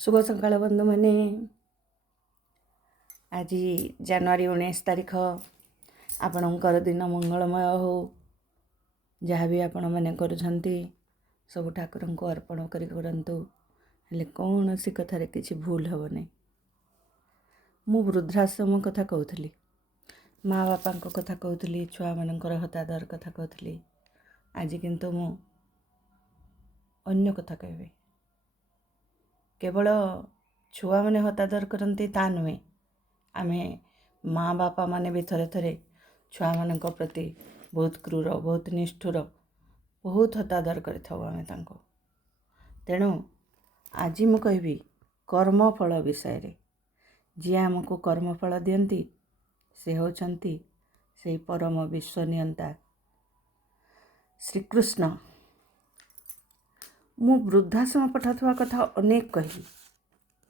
शुभ सकाळ बंधु मैंने। आज जनवरी 19 तारीख आपणकर दिन मंगलमय हो। जहाँ भी आपण मैंने करुछंती सब ठाकुर को अर्पण करतु हेले कौन सी कथार किसी भूल हे नहीं। मु वृद्धाश्रम कथा कहूली, माँ बापा कथा कहूली, छुआ मानकर हतादर कथा कहूली। आज किंतु मु अन्य कथा कहबी। केवल छुआ मैंने हतादर करती ता नुहे, आमे माँ बापा माने भी थरे थरे छुआ मान प्रति बहुत क्रूर, बहुत निष्ठुर, बहुत हतादर करें। तेणु आज मु कहबी कर्मफल विषय। जी आमको कर्मफल दियंती से होचंती से परम विश्वनियंता श्रीकृष्ण। मु वृद्धाश्रम पठाथुआ कथा अनेक कहली,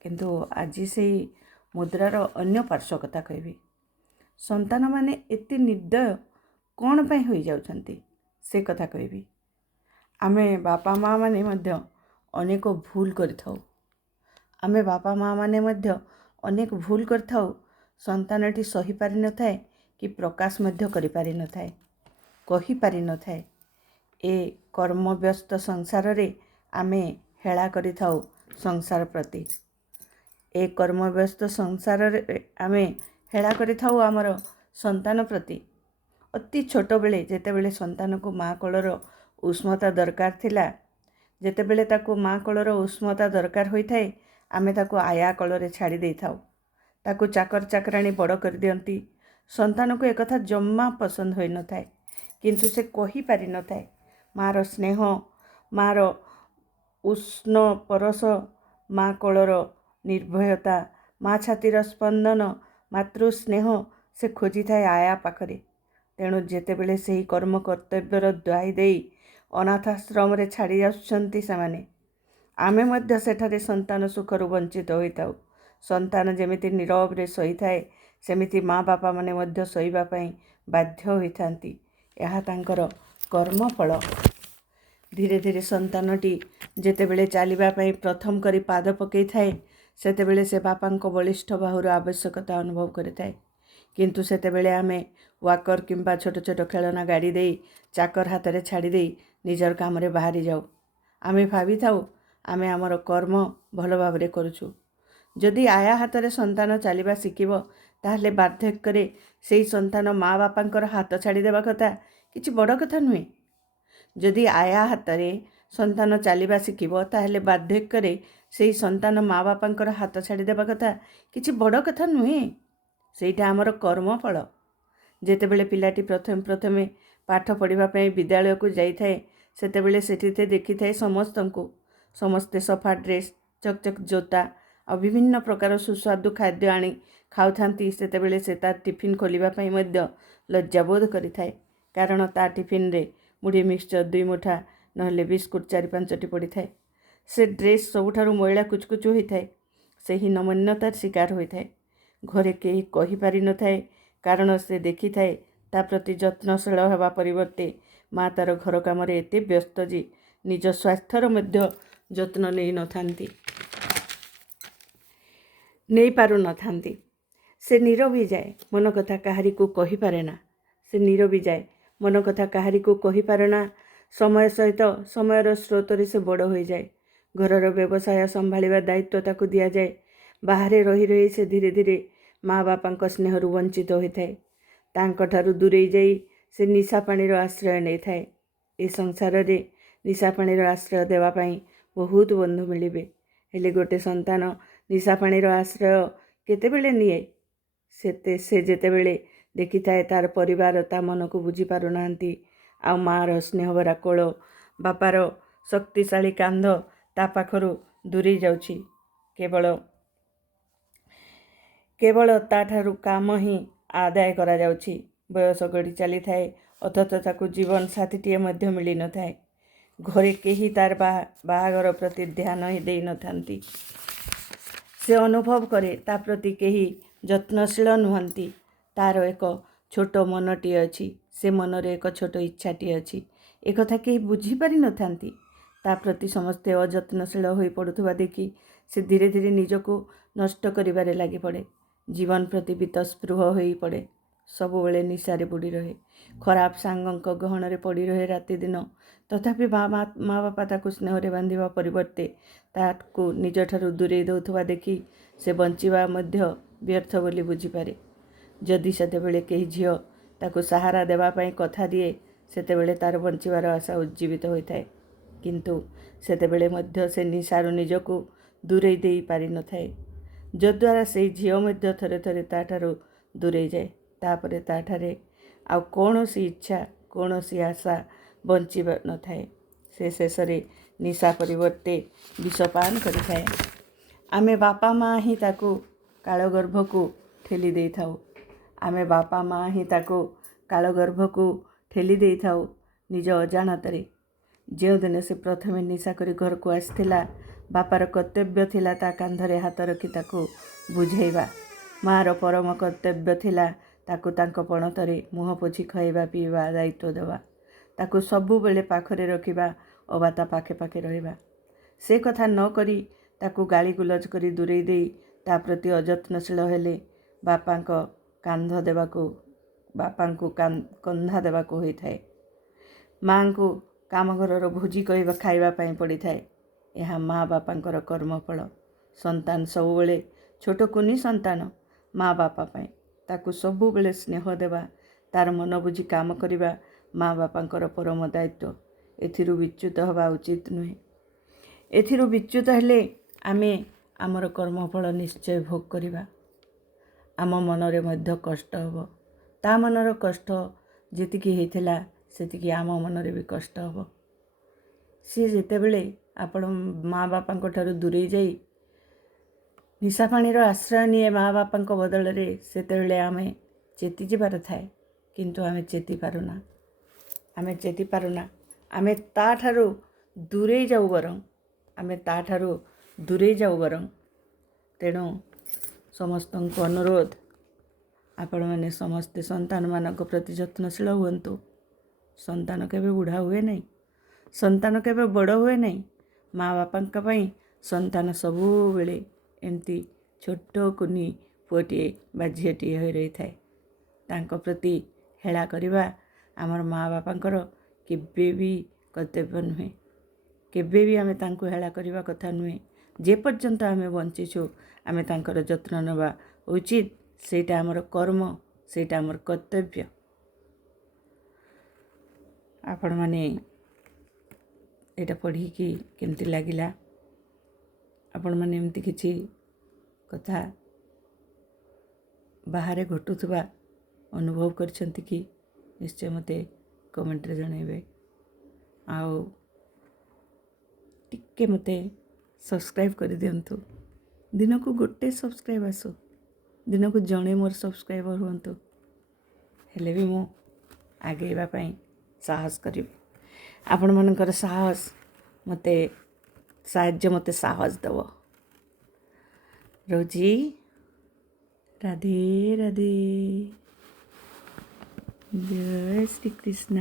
किंतु आज से मुद्रार अन्य पार्श्व कथा कहबी। संतान माने एते निर्दय कौन पाई होई जाउछंती से कथा कहबी। आमे बापा माँ माने मध्य अनेक भूल करिथाउ। आमे बापा माँ माने मध्य अनेक भूल करिथाउ। संतानटी सही पारि न थाए कि प्रकाश मध्य करि पारि न थाए, कहि पारि न थाए। ए कर्मव्यस्त संसार रे आमे हेला करिथाउ संसार प्रति। ए कर्मव्यस्त संसार रे आमे हेला करिथाउ आमर संतान प्रति। अति छोट बेले जेते बेले संतान को माँ कोलर उष्मता दरकार थिला, जेते बेले ताको माँ कोलर उष्मता दरकार होई थाए, आमे ताको आया कोलरे छाड़ी देई थाउ। ताको चाकर चाकराणी बड़ कर दियंती। संतान को एक कथा जम्मा पसंद होई न थाए, किंतु से कहि पारि न थाए। मार स्नेह, मार उष्ण परस, माँ कोलर निर्भयता, माँ छातीर स्पंदन, मातृ स्नेह से खोजी थाए आया पाखरे। तेणु जेते बेले सही कर्म कर्तव्यर दुआई देई अनाथाश्रम रे छाड़ी आसुछंती सेमाने, आमे मध्य सेठारे संतान सुखरु वंचित होइताउ। संतान जेमिति नीरव रे सही थाए, सेमिति माँ बापा माने मध्य सहीबा पई बाध्य होइथांती। एहा तांकर कर्मफल। धीरे धीरे संतानटी जेतेबेले चलिबा पई प्रथम करी पाद पकई थाए, सेतेबेले से बापांको बलिष्ठ बाहुर आवश्यकता अनुभव करिथाए। किंतु सेतेबेले आमे वाकर किंबा छोट छोट खेलना गाड़ी देई चाकर हाथ छाड़ी देई निजर काम रे बाहरी जाऊ। आमे भावी थाउ आमे आमर कर्म भल भावरे करूछु। जदि आया हाथ संतान चलिबा शिखिब, ताहले बार्धक्य सेई संतान माँ बापांकर हाथ छाड़ी देबा कथा किछि बड़ कथा नुहे। जदि आया हाथ संतान चलिबा शिखिब, ताहले बार्धक्य सेई संतान माँ बापांकर हाथ छाड़ी देबा कथा किछि बड़ कथा नुहे। सेईटा आमर कर्मफल। जेतेबेले पिलाटी प्रथम प्रथमे पाठ पढ़िबा पई विद्यालय को जाई थाए, सेतेबेले सेठिते देखि थाए समस्तंको। समस्ते सफा ड्रेस, चकचक जोता और विभिन्न प्रकार सुस्वादु खाद्य आनी खाउथांती। सेतेबेले से तार टिफिन खोलिबा पई मध्य लज्जाबोध करिथाए, कारण ता टिफिन रे मुढ़ी मिक्सचर 2 मुठा नहले बिस्कुट 4-5टी पड़ी थाए। से ड्रेस सबुठारु मैला कुचकुच होई थाए, सेही नमन्यतार शिकार होई थाए। घरे केही कहि पारि न थाए, कारण से देखि थाए ता प्रति जत्नशील हेबा परिवर्ते माँ तार घर काम एते व्यस्त जे निज स्वास्थ्यर मध्य जत्न नहीं न थांती, नहीं पारु न थांती। से नीरवी जाए, मन कथा काहारी को कहि पारे ना। से नीरवी जाए, मन कथा काहारी को कहि पारे ना। समय सहित समयर स्रोत रे से बड़ हो जाए। घरर व्यवसाय संभाळिबा दायित्व ताकू दिया जाए। बाहरे रही रही से धीरे धीरे माँ बापा स्नेहरु वंचित होता है। तांकठारु दूरेई जाई से निशा पाणीर आश्रय नहीं थाए। ए संसार रे निशा पाणीर आश्रय देवा पाई बहुत बंधु मिलिबे, हेले गोटे संतान निशा पाणीर आश्रय केतेबेले निए। से जेतेबेले देखि थाए तार परिवार ता मन को बुझी पारु नांती। आ मार स्नेहभरा कोल, बापार शक्तिशाली कांध ता पाखरु दूरेई जाउछि। केवल ताठारु काम ही आदाय करा जाउछि। बयस गड़ी चली थाए, अथच ताकू जीवन साथीटीए मध्य मिली न थाए। घरे केही तार बाहागर प्रति ध्यान ही देई न थांती। से अनुभव करे ता प्रति केही जत्नशील नुहंती। तार एक छोट मनटी अछि, से मनरे एक छोट इच्छाटी अछि। एक कथा केही बुझी पारि न थांती। ତା ପ୍ରତି ସମସ୍ତେ ଅଯତ୍ନଶୀଳ ହୋଇ ପଡ଼ୁଥିବା ଦେଖି ସେ ଧୀରେ ଧୀରେ ନିଜକୁ ନଷ୍ଟ କରିବାରେ ଲାଗିପଡ଼େ। ଜୀବନ ପ୍ରତି ବିତସ୍ପୃହ ହୋଇ ପଡ଼େ। ସବୁବେଳେ ନିଶାରେ ବୁଡ଼ି ରହେ। ଖରାପ ସାଙ୍ଗଙ୍କ ଗହଣରେ ପଡ଼ି ରହେ ରାତି ଦିନ। ତଥାପି ମା ବାପା ତାକୁ ସ୍ନେହରେ ବାନ୍ଧିବା ପରିବର୍ତ୍ତେ ତାକୁ ନିଜଠାରୁ ଦୂରେଇ ଦେଉଥିବା ଦେଖି ସେ ବଞ୍ଚିବା ମଧ୍ୟ ବ୍ୟର୍ଥ ବୋଲି ବୁଝିପାରେ। ଯଦି ସେତେବେଳେ କେହି ଝିଅ ତାକୁ ସାହାରା ଦେବା ପାଇଁ କଥା ଦିଏ, ସେତେବେଳେ ତାର ବଞ୍ଚିବାର ଆଶା ଉଜ୍ଜୀବିତ ହୋଇଥାଏ। କିନ୍ତୁ ସେତେବେଳେ ମଧ୍ୟ ସେ ନିଶାରୁ ନିଜକୁ ଦୂରେଇ ଦେଇ ପାରିନଥାଏ, ଯଦ୍ୱାରା ସେଇ ଝିଅ ମଧ୍ୟ ଥରେ ଥରେ ତାଠାରୁ ଦୂରେଇ ଯାଏ। ତାପରେ ତାଠାରେ ଆଉ କୌଣସି ଇଚ୍ଛା, କୌଣସି ଆଶା ବଞ୍ଚି ନଥାଏ। ସେ ଶେଷରେ ନିଶା ପରିବର୍ତ୍ତେ ବିଷପାନ କରିଥାଏ। ଆମେ ବାପା ମା ହିଁ ତାକୁ କାଳଗର୍ଭକୁ ଠେଲି ଦେଇଥାଉ। ଆମେ ବାପା ମା ହିଁ ତାକୁ କାଳଗର୍ଭକୁ ଠେଲି ଦେଇଥାଉ ନିଜ ଅଜାଣତରେ। ଯେଉଁଦିନ ସେ ପ୍ରଥମେ ନିଶା କରି ଘରକୁ ଆସିଥିଲା, ବାପାର କର୍ତ୍ତବ୍ୟ ଥିଲା ତା କାନ୍ଧରେ ହାତ ରଖି ତାକୁ ବୁଝେଇବା। ମାଆର ପରମ କର୍ତ୍ତବ୍ୟ ଥିଲା ତାକୁ ତାଙ୍କ ପଣତରେ ମୁହଁ ପୋଛି ଖାଇବା ପିଇବା ଦାୟିତ୍ୱ ଦେବା। ତାକୁ ସବୁବେଳେ ପାଖରେ ରଖିବା ଅବା ତା ପାଖେ ପାଖେ ରହିବା। ସେ କଥା ନ କରି ତାକୁ ଗାଳି ଗୁଲଜ କରି ଦୂରେଇ ଦେଇ ତା ପ୍ରତି ଅଯତ୍ନଶୀଳ ହେଲେ ବାପାଙ୍କୁ କନ୍ଧା ଦେବାକୁ ହୋଇଥାଏ। ମାଆଙ୍କୁ କାମଘରର ଭୋଜି ଖାଇବା ପାଇଁ ପଡ଼ିଥାଏ। ଏହା ମା ବାପାଙ୍କର କର୍ମଫଳ। ସନ୍ତାନ ସବୁବେଳେ ଛୋଟ କୁନି ସନ୍ତାନ ମା ବାପା ପାଇଁ। ତାକୁ ସବୁବେଳେ ସ୍ନେହ ଦେବା, ତାର ମନ ବୁଝି କାମ କରିବା ମା ବାପାଙ୍କର ପରମ ଦାୟିତ୍ୱ। ଏଥିରୁ ବିଚ୍ୟୁତ ହେବା ଉଚିତ ନୁହେଁ। ଏଥିରୁ ବିଚ୍ୟୁତ ହେଲେ ଆମେ ଆମର କର୍ମଫଳ ନିଶ୍ଚୟ ଭୋଗ କରିବା। ଆମ ମନରେ ମଧ୍ୟ କଷ୍ଟ ହେବ। ତା ମନର କଷ୍ଟ ଯେତିକି ହେଇଥିଲା ସେତିକି ଆମ ମନରେ ବି କଷ୍ଟ ହେବ। ସିଏ ଯେତେବେଳେ ଆପଣ ମା ବାପାଙ୍କ ଠାରୁ ଦୂରେଇ ଯାଇ ନିଶା ପାଣିର ଆଶ୍ରୟ ନିଏ ମା ବାପାଙ୍କ ବଦଳରେ, ସେତେବେଳେ ଆମେ ଚେତି ଯିବାର ଥାଏ। କିନ୍ତୁ ଆମେ ଚେତି ପାରୁନା। ଆମେ ତାଠାରୁ ଦୂରେଇ ଯାଉ ବରଂ। ତେଣୁ ସମସ୍ତଙ୍କୁ ଅନୁରୋଧ, ଆପଣମାନେ ସମସ୍ତେ ସନ୍ତାନମାନଙ୍କ ପ୍ରତି ଯତ୍ନଶୀଳ ହୁଅନ୍ତୁ। ସନ୍ତାନ କେବେ ବୁଢ଼ା ହୁଏ ନାହିଁ। ସନ୍ତାନ କେବେ ବଡ଼ ହୁଏ ନାହିଁ। ମା ବାପାଙ୍କ ପାଇଁ ସନ୍ତାନ ସବୁବେଳେ ଏମିତି ଛୋଟ କୁନି ପୁଅଟିଏ ବା ଝିଅଟିଏ ହୋଇ ରହିଥାଏ। ତାଙ୍କ ପ୍ରତି ହେଳା କରିବା ଆମର ମା ବାପାଙ୍କର କେବେ ବି କର୍ତ୍ତବ୍ୟ ନୁହେଁ। କେବେ ବି ଆମେ ତାଙ୍କୁ ହେଳା କରିବା କଥା ନୁହେଁ। ଯେ ପର୍ଯ୍ୟନ୍ତ ଆମେ ବଞ୍ଚିଛୁ ଆମେ ତାଙ୍କର ଯତ୍ନ ନେବା ଉଚିତ। ସେଇଟା ଆମର କର୍ମ, ସେଇଟା ଆମର କର୍ତ୍ତବ୍ୟ। ଆପଣମାନେ ଏଇଟା ପଢ଼ିକି କେମିତି ଲାଗିଲା? ଆପଣମାନେ ଏମିତି କିଛି କଥା ବାହାରେ ଘଟୁଥିବା ଅନୁଭବ କରିଛନ୍ତି କି? ନିଶ୍ଚୟ ମୋତେ କମେଣ୍ଟରେ ଜଣାଇବେ। ଆଉ ଟିକେ ମୋତେ ସବସ୍କ୍ରାଇବ୍ କରିଦିଅନ୍ତୁ। ଦିନକୁ ଗୋଟେ ସବସ୍କ୍ରାଇବ୍ ଆସୁ, ଦିନକୁ ଜଣେ ମୋର ସବସ୍କ୍ରାଇବର୍ ହୁଅନ୍ତୁ, ହେଲେ ବି ମୁଁ ଆଗେଇବା ପାଇଁ ସାହସ କରିବି। ଆପଣମାନଙ୍କର ସାହାଯ୍ୟ ମୋତେ ସାହସ ଦେବ। ରହୁଛି। ରାଧେ ରାଧେ। ଜୟ ଶ୍ରୀ କୃଷ୍ଣ।